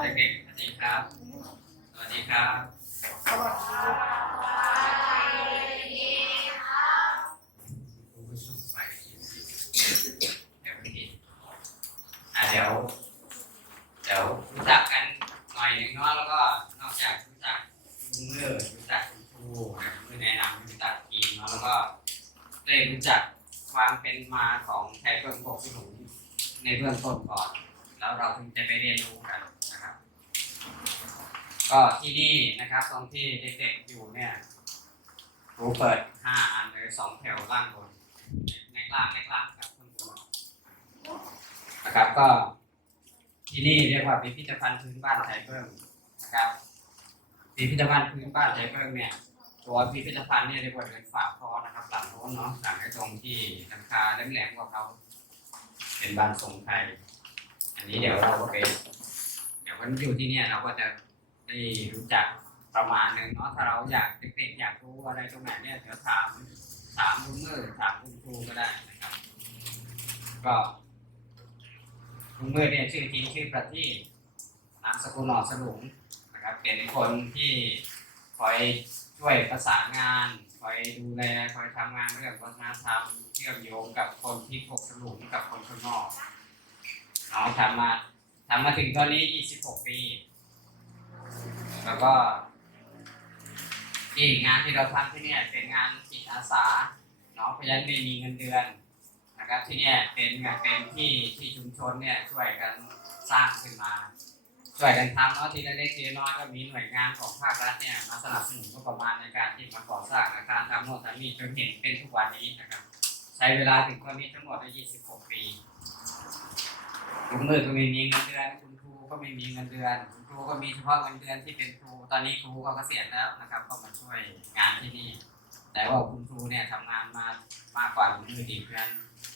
ครับ สวัสดีครับคุณผู้ชมไปเดี๋ยวพี่อะเดี๋ยว เดี๋ยวรู้จักกันหน่อยนึงเนาะแล้วก็นอกจากรู้จักลุงเมื่อรู้จักคุณครูนะเมื่อแนะนำรู้จักทีมเนาะแล้วก็ได้รู้จักความเป็นมาของไทยเพิ่มพกสนุนในเบื้องต้นก่อน แล้วเราถึงจะไปเรียนรู้กัน ก็ที่นี่นะครับตรงที่เด็กๆอยู่เนี่ยครูเปิดห้าอันเลยสองแถวล่างบนในล่างในล่างครับคุณครูนะครับก็ที่นี่เรียกว่าพิพิธภัณฑ์พื้นบ้านไทยเพิ่มนะครับพิพิธภัณฑ์พื้นบ้านไทยเพิ่มเนี่ยตัวพิพิธภัณฑ์เนี่ยเรียกว่าเป็นฝาคอนะครับ หลังโน้นเนาะหลังไอ้ตรงที่หลังคาแหลมๆกว่าเขาเป็นบ้านทรงไทย อันนี้เดี๋ยวเราก็ไปเดี๋ยววันอยู่ที่เนี่ยเราก็จะ ได้รู้จักประมาณหนึ่งเนาะถ้าเราอยากเด็กๆอยากรู้อะไรตรงไหนเนี่ยเดี๋ยวถามถามลุงมือถามคุณครูก็ได้นะครับ ก็ลุงมือเนี่ยชื่อจริงชื่อประทีปนามสกุลหนอสลุงนะครับ เป็นคนที่คอยช่วยประสานงานคอยดูแลคอยทำงานเรื่องวัฒนธรรมเชื่อมโยงกับคนที่พกสลุงกับคนข้างนอกเนาะทำมาทำมาถึงตอนนี้ 26 ปี แล้วก็ที่งานที่เราทำที่เนี่ยเป็นงานจิตอาสาเนาะเพราะฉะนั้นไม่มีเงินเดือนนะครับที่เนี่ยเป็นเป็นที่ที่ชุมชนเนี่ยช่วยกันสร้างขึ้นมา ช่วยกันทำเนาะทีละเล็กทีละน้อยก็มีหน่วยงานของภาครัฐเนี่ยมาสนับสนุนงบประมาณในการที่มาก่อสร้างอาคารทำโน่นทำนี่จนเห็นเป็นทุกวันนี้นะครับ ใช้เวลาถึงตอนนี้ทั้งหมดได้26 ปีลุงมือก็ไม่มีเงินเดือนคุณ ก็ไม่มีเงินเดือน ครูก็มีเฉพาะเงินเดือนที่เป็นครู ตอนนี้ครูก็เกษียณแล้วนะครับ ก็มาช่วยงานที่นี่ แต่ว่าคุณครูเนี่ยทำงานมามากกว่าลุงมือดีเพื่อน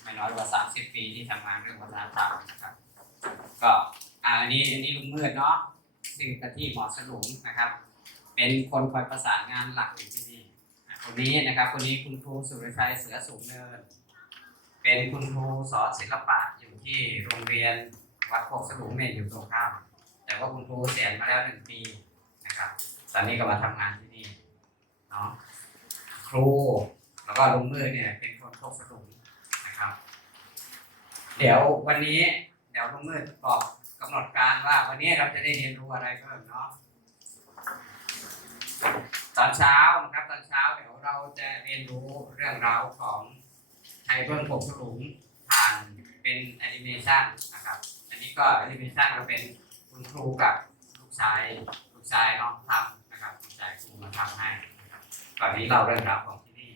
ไม่น้อยกว่าสามสิบปีที่ทำงานเรื่องวัฒนธรรมนะครับ ก็อ่าอันนี้อันนี้ลุงมืดเนาะซึ่งกะที่หมอสลุงนะครับ เป็นคนคอยประสานงานหลักอยู่ที่นี่คนนี้นะครับ คนนี้คุณครูสุรชัยเสือสูงเนิน เป็นคุณครูสอนศิลปะอยู่ที่โรงเรียน วัดโคกสลุงเนี่ยอยู่ตรงข้าม แต่ว่าคุณครูเสียมาแล้วหนึ่งปีนะครับ ตอนนี้ก็มาทำงานที่นี่เนาะครูแล้วก็ลุงมืดเนี่ยเป็นคนโคกสลุงนะครับ เดี๋ยววันนี้เดี๋ยวลุงมืดบอกกำหนดการว่า วันนี้เราจะได้เรียนรู้อะไรเพิ่มเนาะตอนเช้านะครับตอนเช้าเดี๋ยวเราจะเรียนรู้เรื่องราวของไทยเบิ้งผมสลุงผ่าน เป็นแอนิเมชันนะครับ อันนี้ก็แอนิเมชันก็เป็นคุณครูกับลูกชายลูกชายน้องทำนะครับลูกชายครูมาทำให้นะครับตอนนี้เราเรื่องราวของที่นี่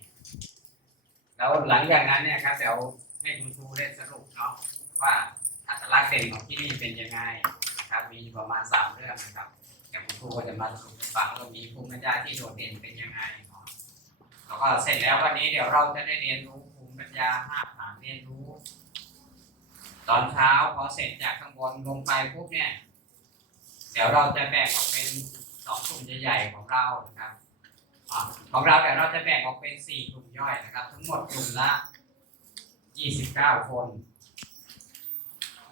แล้วหลังจากนั้นเนี่ยครับเดี๋ยวให้คุณครูได้สรุปเนาะว่าอัตลักษณ์เด่นของที่นี่เป็นยังไงนะครับมีประมาณสามเรื่องนะครับเดี๋ยวคุณครูก็จะมาสรุปให้ฟังว่ามีภูมิปัญญาที่โดดเด่นเป็นยังไงเนาะแล้วก็เสร็จแล้ววันนี้เดี๋ยวเราจะได้เรียนรู้ภูมิปัญญาห้าฐานเรียนรู้ ตอนเช้าพอเสร็จจากข้างบนลงไปปุ๊บเนี่ย เดี๋ยวเราจะแบ่งออกเป็นสองกลุ่มใหญ่ๆของเรานะครับอของเราเดี๋ยวเราจะแบ่งออกเป็นสี่กลุ่มย่อยนะครับ ทั้งหมดกลุ่มละยี่สิบเก้าคน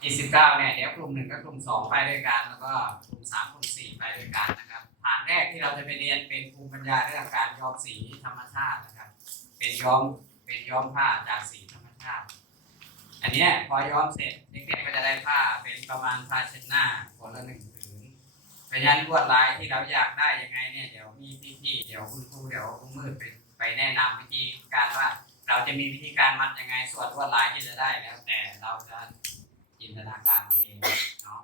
ยี่สิบเก้าเนี่ยเดี๋ยวกลุ่มหนึ่งกับกลุ่มสองไปด้วยกัน แล้วก็กลุ่มสามกลุ่มสี่ไปด้วยกันนะครับฐานแรกที่เราจะไปเรียนเป็นภูมิปัญญาเรื่องการย้อมสีธรรมชาตินะครับ เป็นย้อมเป็นย้อมผ้าจากสีธรรมชาติ นี้ยพอย้อมเสร็จเด็กๆก็จะได้ผ้าเป็นประมาณผ้าเช็ดหน้าคนละหนึ่งผืนเพราะฉะนั้นลวดลายที่เราอยากได้ยังไงเนี่ยเดี๋ยวมีพี่ๆเดี๋ยวคุณครูเดี๋ยวคุณมืดไปไปแนะนำวิธีการว่า เราจะมีวิธีการมัดยังไงส่วนลวดลายที่จะได้แล้ว แต่เราจะจินตนาการเอาเองเนาะ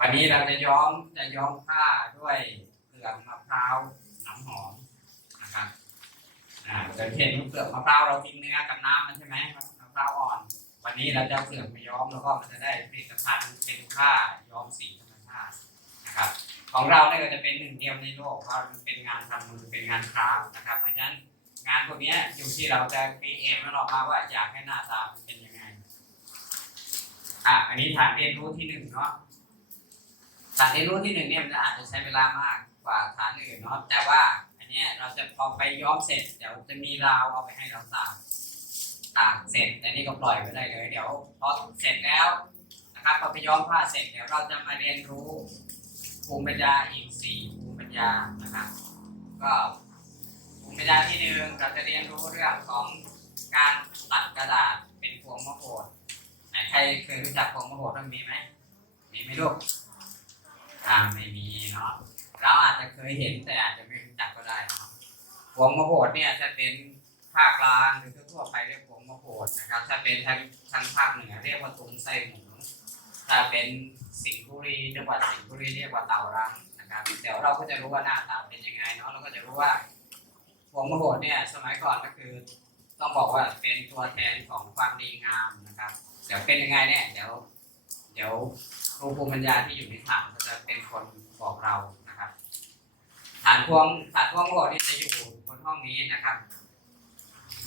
วันนี้เราจะย้อมจะย้อมผ้าด้วยเปลือกมะพร้าวน้ำหอมนะครับอ่าจะเห็นเปลือกมะพร้าวเรากินเนื้อกับน้ำมันใช่ไหมมะพร้าวอ่อน นนี้เราจะเปลือกมาย้อมแล้วก็มันจะได้ผลิตภัณฑ์เป็นผ้าย้อมสีธรรมชาตินะครับ ของเราเนี่ยก็จะเป็นหนึ่งเดียวในโลกเพราะมันเป็นงานทำมือเป็นงานคราฟนะครับ เพราะฉะนั้นงานพวกนี้อยู่ที่เราจะครีเอทมันออกมาว่าอยากให้หน้าตามันเป็นยังไงอะอันนี้ฐานเรียนรู้ที่หนึ่งเนาะฐานเรียนรู้ที่หนึ่งเนี่ยมันอาจจะใช้เวลามากกว่าฐานอื่นเนาะแต่ว่าอันนี้เราจะพอไปย้อมเสร็จเดี๋ยวจะมีราวเอาไปให้เราตาก ตากเสร็จแต่นี่ก็ปล่อยไปได้เลยเดี๋ยวพอเสร็จแล้วนะครับพอไปย้อมผ้าเสร็จเดี๋ยวเราจะมาเรียนรู้ภูมิปัญญาอีกสี่ภูมิปัญญานะครับ ก็ภูมิปัญญาที่หนึ่งเราจะเรียนรู้เรื่องของการตัดกระดาษเป็นพวงมะโหดไหนใครเคยรู้จักพวงมะโหดบ้างมีไหมมีไหมลูกอ่าไม่มีเนาะเราอาจจะเคยเห็นแต่อาจจะไม่รู้จักก็ได้เนาะพวงมะโหดเนี่ยจะเป็นภาคกลางหรือทั่วไปเรียกพว โหดนะครับ ถ้าเป็นทางทางภาคเหนือเรียกว่าตุงไส้หมูถ้าเป็นสิงห์บุรีจังหวัดสิงห์บุรีเรียกว่าเต่ารังนะครับเดี๋ยวเราก็จะรู้ว่าหน้าตาเป็นยังไงเนาะเราก็จะรู้ว่าพวมโหดเนี่ยสมัยก่อนก็คือ ต้องบอกว่าเป็นตัวแทนของความดีงามนะครับเดี๋ยวเป็นยังไงเนี่ยเดี๋ยวเดี๋ยวครูภูมิปัญญาที่อยู่ในฐานก็จะเป็นคนบอกเรานะครับ ฐานพวงฐานพวงโหดนี่จะอยู่บนห้องนี้นะครับ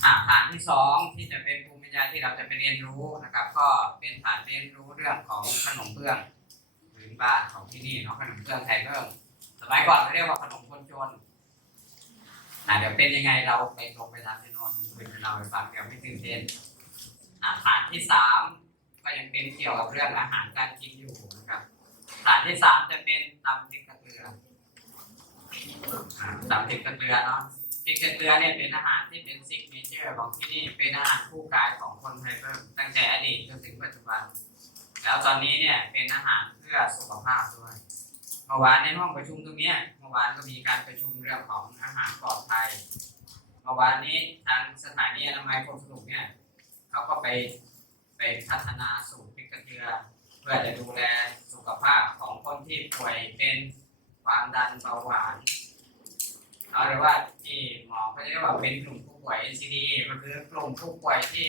อ่าฐานที่สองที่จะเป็นภูมิปัญญาที่เราจะไปเรียนรู้นะครับ ก็เป็นฐานเรียนรู้เรื่องของขนมเบื้องพื้นบ้านของที่นี่เนาะขนมเบื้องไทยเบื้องสมัยก่อนเราเรียกว่าขนมคนจนอ่าเดี๋ยวเป็นยังไงเราไปลงไปทำที่โนอนคุยกันเราไปฟังเดี๋ยวไม่ตื่นเต้นอ่าฐานที่สามก็ยังเป็นเกี่ยวกับเรื่องอาหารการกินอยู่นะครับฐานที่สามจะเป็นตำพริกกระเกลือตำพริกกระเกลือเนาะพริกกระเกลือเนี่ยเป็นอาหารที่เป็นซิกเน เจอร์ของที่นี่เป็นอาหารคู่กายของคนไทยเพิ่มตั้งแต่อดีตจนถึงปัจจุบัน แล้วตอนนี้เนี่ยเป็นอาหารเพื่อสุขภาพด้วยเมื่อวานในห้องประชุมตรงนี้เมื่อวานก็มีการประชุมเรื่องของอาหารปลอดภัยเมื่อวานนี้ทางสถานีอนามัยโคกสนุกเนี่ยเขาก็ไปไปพัฒนาสูตรพริกกระเกลือเพื่อจะดูแลสุขภาพของคนที่ป่วยเป็นความดันเบาหวานเอาเรียกว่าที่หมอเขาเรียกว่าเป็นกลุ่มผู้ ป่วย NCD มันคือกลุ่มผู้ป่วยที่